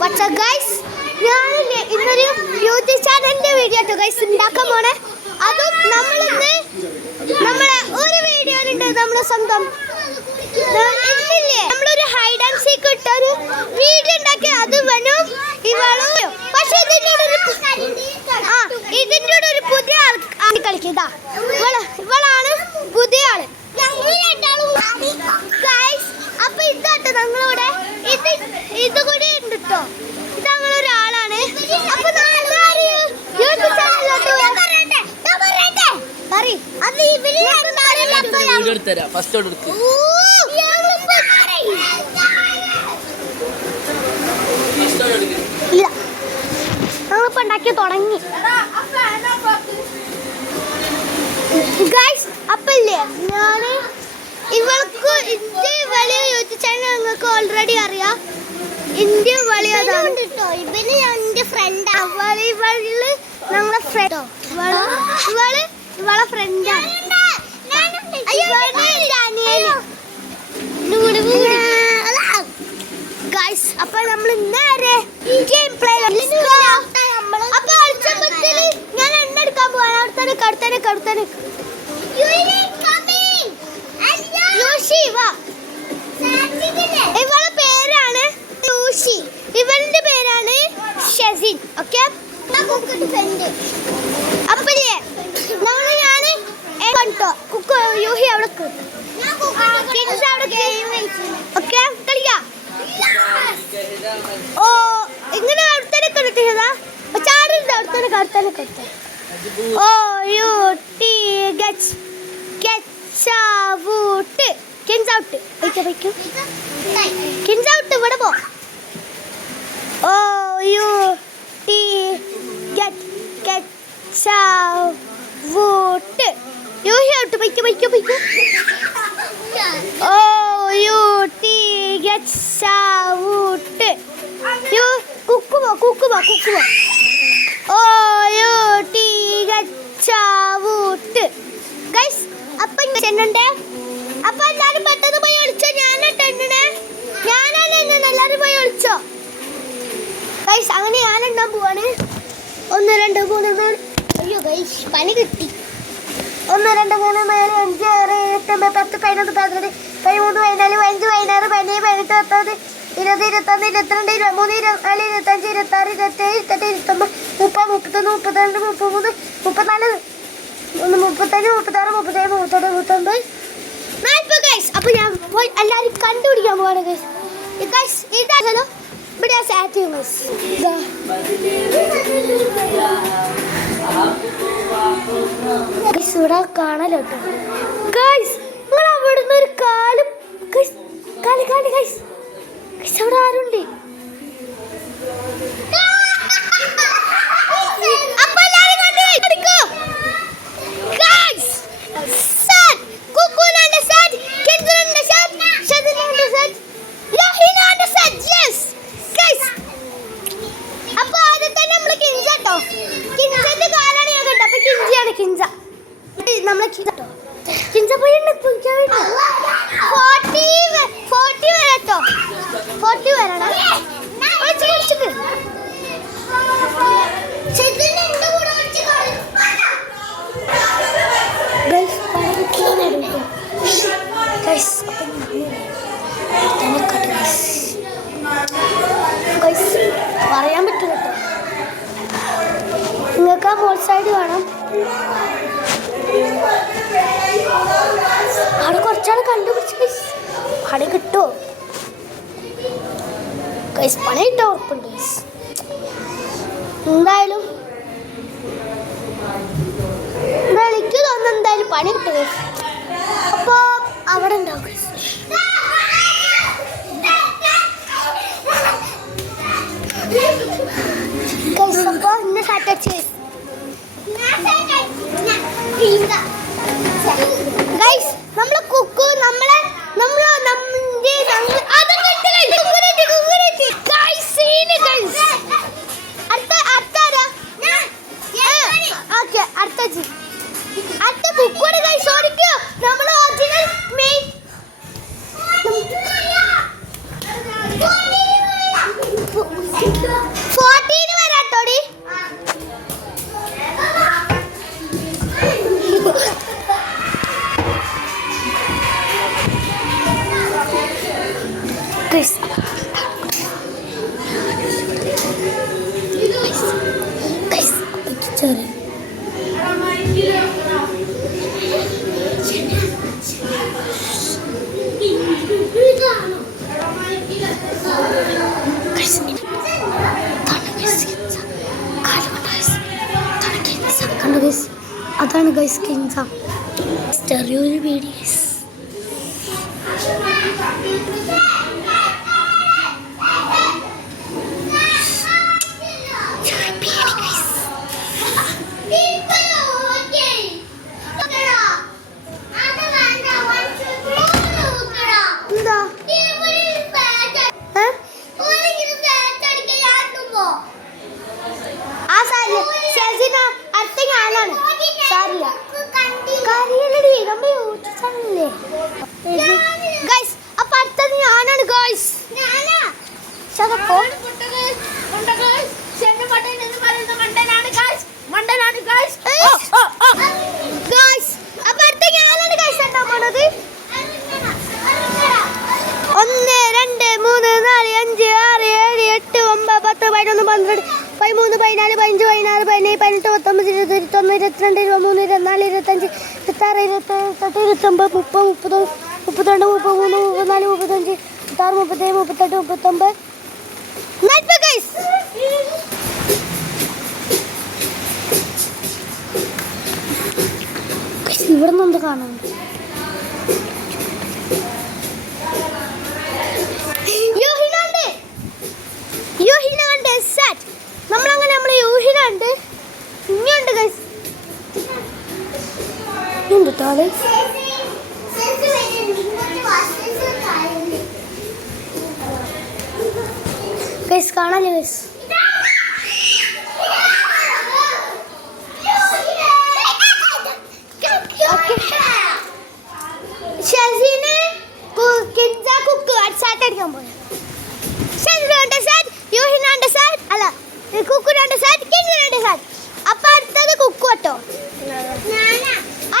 WhatsApp guys, ഞാനില്ലേ ഇന്നൊരു YouTube ചാനലിന്റെ വീഡിയോ ആട്ടോ ഗൈസ് ഉണ്ടാക്കാൻ പോണേ. അതും നമ്മളിന്ന് നമ്മളെ ഒരു വീഡിയോയിലുണ്ട് നമ്മളെ സ്വന്തം നമ്മളൊരു ഹൈഡ് ആൻഡ് സീക്ക് ഇട്ട ഒരു വീഡിയോ ഉണ്ടാക്കി. അത് വനും ഇവളും. പക്ഷെ ഇതിൻ്റെ ഒരു പുതിയ ആൾ കളിക്കുക. ഇവളാണ് പുതിയ ആള്. അപ്പൊ ഇതാട്ടോ ഞങ്ങളിവിടെ ഇത് കൂടി ഉണ്ട് കേട്ടോ. ഇത് ഞങ്ങളൊരാളാണ്. അപ്പൊ ഇല്ല, ഞങ്ങളിപ്പോ ഉണ്ടാക്കി തുടങ്ങി ഗൈസ്. അപ്പല്ലേ ഞാന് ഇവൾക്ക് ഇന്ത്യ വലിയ യൂട്യൂബ് ചാനൽ നിങ്ങൾക്ക് ഓൾറെഡി അറിയാം. ഇന്ത്യ വലിയ ഇവന് എന്റെ ഫ്രണ്ട്. ഇവള് ഞങ്ങളെ ഫ്രണ്ടോ ഇവളെ ഫ്രണ്ടാണ്. ഗൈസ്, അപ്പൊ നമ്മൾ നേരെ ഗെയിം പ്ലേ. അപ്പൊ അടിച്ചപ്പത്തില് ഞാൻ എണ്ണ എടുക്കാൻ പോവാണ്. അടുത്തന്നെ ഇവളുടെ പേരാണ് യൂഷി. ഇവന്റെ പേരാണ് ഷെസിൻ. ഓക്കെ, അപ്പല്ലേ ഞാന് കുക്ക് യൂഹി അവിടെ ഓക്കെ കളിക്കാം. ഓ ഇങ്ങനെ അടുത്തന്നെ കളിച്ചതാ. അടുത്തന്നെ O U T gets out. കിൻസ് ഔട്ട്. കിൻസ് ഔട്ട്. ഇവിടെ പോ. O U T gets out. യൂഹി ഔട്ട്. പൊയ്ക്കോ. O U T gets out. യു കുക്ക് പോ. O U T gets out. Guys, അപ്പൊ ചെന്നുണ്ടേ. അപ്പൊ എല്ലാരും പെട്ടെന്ന് പോയി ഒളിച്ചോ. ഞാനാണ് എല്ലാരും പോയി ഒളിച്ചോ ഗൈസ്. അങ്ങനെ ഞാനെണ്ണാൻ പോവാണ്. 1 2 3 4. അയ്യോ ഗൈസ്, പണി കിട്ടി. 1 2 3 4 5 6 7 8 9 10 11 12 13 14 15 16 17 18 19 20 21 22 23 24 25 26 27 28 29 30 31 32 33 34 35 36 37 40 ഗൈസ്. അപ്പൊ ഞാൻ പോയി എല്ലാരും കണ്ടുപിടിക്കാൻ പോവാണ് ഗൈസ്. ഇതാണല്ലോ ഇവിടെ ഇവിടെ കാണല്ലോ ഗൈസ്. നിങ്ങൾ അവിടുന്ന് ഒരു കാല് ഗൈസ്. അവിടെ ആരുണ്ട്? പറയാൻ പറ്റില്ല കേട്ടോ. നിങ്ങൾക്ക് ആ മോൾ സൈഡ് വേണം. അവിടെ കുറച്ചാൾ കണ്ടുപിടിച്ച് ഗൈസ്. അവിടെ കിട്ടുമോ ഗൈസ്? പണി കിട്ടോ ഉറപ്പുണ്ട് ഗൈസ്. എന്തായാലും എനിക്ക് തോന്നുന്നു എന്തായാലും പണി കിട്ടും ഗൈസ്. അപ്പോൾ അവിടെ ഉണ്ടാവും ഗൈസ്. അപ്പോൾ ഇന്ന് സാറ്റർഡേ ഗൈസ്. നമ്മളെ കുക്കു നമ്മളെ അടുത്ത കുക്കോട് ഗൈസ് ഓടിക്കോ. നമ്മൾ ഒറിജിനൽ മെയിൻ 14 വരാത്തോടി. അതാണ് ഗൈസ് കിങ്സ സ്റ്റെറിയോ വീഡിയോസ്. ഇവിടെ നിന്ന് കാണുന്നുണ്ട്. നമ്മളങ്ങനെ നമ്മള് യൂഹിനുണ്ട്. ഇനിയുണ്ട് ഗൈസ്. എന്ത് താളെ ഗൈസ് കാണാല്ലേ ഗൈസ്. ഷെസിന് കിൻസ കുക്ക് സാറ്റ് അടിക്കാൻ പോയി. ഷെസിന്റെ സാറ്റ്, യൂഹിനാന്റെ സാറ്റ്, അല്ല കുക്കുനാന്റെ സാറ്റ്, കിൻസന്റെ സാറ്റ്. അപ്പൊ അടുത്തത് കുക്കു കേട്ടോ.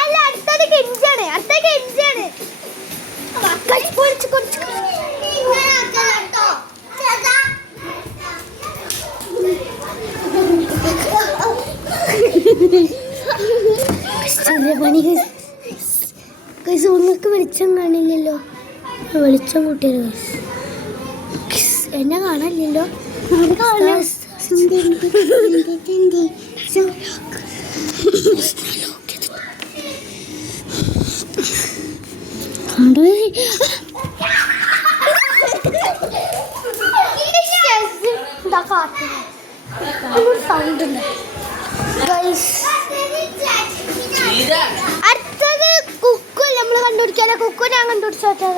അല്ല അടുത്തത് കിൻസാണ്. അടുത്ത കിൻസാണ്. നിങ്ങൾക്ക് വെളിച്ചം കാണില്ലല്ലോ. വെളിച്ചം കൂട്ടിയത് എന്നെ കാണാനില്ലല്ലോ. സൗണ്ട് അടുത്തത് കുക്കു. നമ്മള് കണ്ടുപിടിക്കാലോ. കുക്കു ഞാൻ കണ്ടുപിടിച്ചോട്ടെ.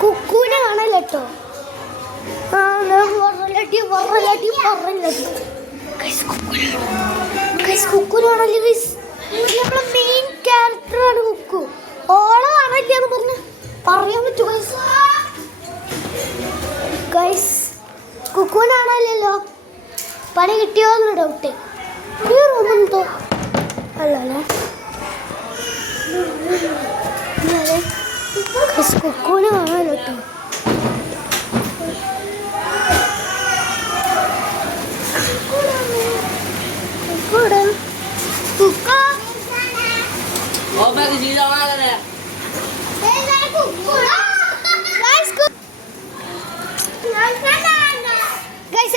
കുക്കുവിനെ കാണാല്ലോ കേട്ടോ. കുക്കുനാണല്ലോ നമ്മളെ മെയിൻ ക്യാരക്ടറാണ് കുക്കു. ഓളെ കാണാനില്ലാന്ന് പറഞ്ഞ് പറയാൻ പറ്റുമോ ഗൈസ്? കുക്കുവിനാണല്ലോ. പണി കിട്ടിയോന്ന് ഡൗട്ട്. ഈ റൂമെന്തോ അല്ലല്ലേ കുക്കുവിനെ കാണാമല്ലോ കേട്ടോ.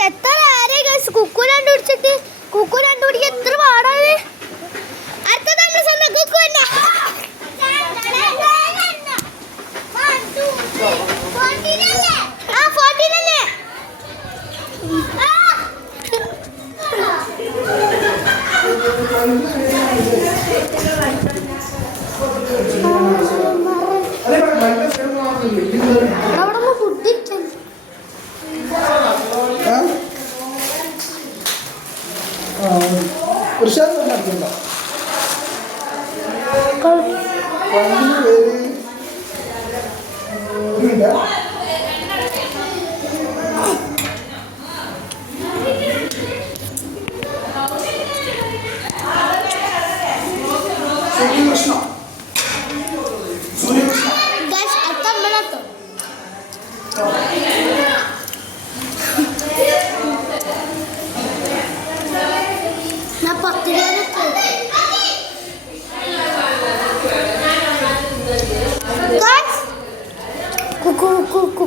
എത്ര ആരെ കുക്കു കണ്ടുപിടിച്ചിട്ട് കുക്കു കണ്ടുപിടിക്കാൻ എത്ര പാടാണ്. അടുത്തത് നമ്മുടെ സ്വന്തം കുക്കു തന്നെ. കുക്കു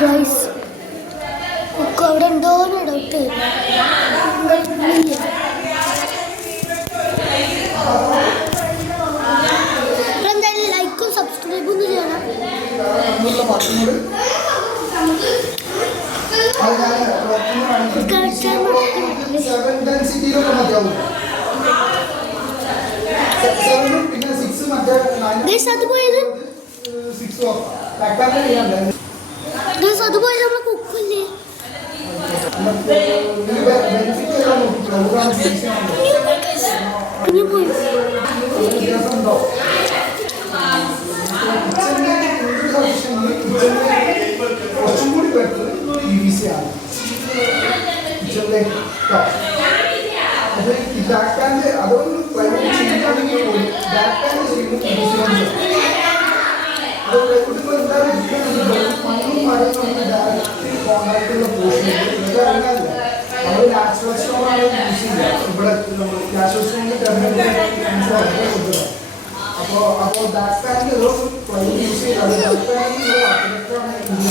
ഗൈസ് കുക്കു അവിടെ എന്തോന്ന് ഡൗട്ട് എന്തായാലും ലൈക്കും സബ്സ്ക്രൈബും ഒന്ന് ചെയ്യണം. അതുപോലെ നമ്മളെ കുക്കല്ലേ കുറച്ചും കൂടി ബെറ്റർ PVC ആണ്. അത് ഈ ബാക്ക് പാൻറ് അതൊന്നും പ്ലൈവുഡ് ചെയ്യുകയാണെങ്കിൽ പോലും ബാക്ക് പാൻറ് ചെയ്യുമ്പോൾ PVC അത് പ്ലൈവുഡ് എന്തായാലും മണ്ണും മഴയും ഡയറക്റ്റ് കോൺടാക്റ്റുള്ള പോർഷൻ ഇതൊക്കെ അറിയാറില്ല. നമ്മൾ നാച്ചുറൽ സ്റ്റോണാണ് യൂസ് ചെയ്യുക. ഇവിടെ നമ്മൾ നാച്ചുറൽ സ്റ്റോണിൽ ടെർമിനൽ അപ്പോൾ ബാക്ക് പാൻറ് പ്ലൈവുഡ് യൂസ് ചെയ്താൽ ബാക്ക് പാൻറ്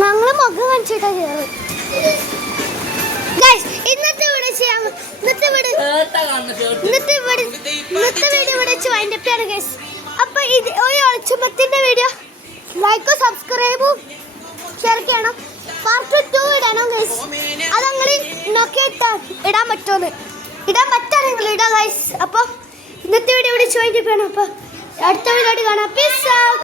ഞങ്ങള് മുഖം കാണിച്ചിട്ടാ കയറി. ഇന്നത്തെ വീഡിയോ ഇവിടെ വൈൻഡപ്പാണ് ഗൈസ്. അപ്പൊ ഇത് ഒരു ഒളിച്ചുമ്പത്തിന്റെ വീഡിയോ ലൈക്കും സബ്സ്ക്രൈബും ഷെയർ ചെയ്യണം. പാർട്ട് 2 ഇടണം ഗൈസ്. അതങ്ങൾ നോക്കിയിട്ട് ഇടാൻ പറ്റുമെന്ന് ഇടാൻ പറ്റാണെങ്കിൽ ഇടാം ഗൈസ്. അപ്പോൾ ഇന്നത്തെ വീഡിയോ ഇവിടെ വൈൻഡപ്പാണ്. അപ്പോൾ അടുത്ത വീഡിയോ കാണാം. Peace out.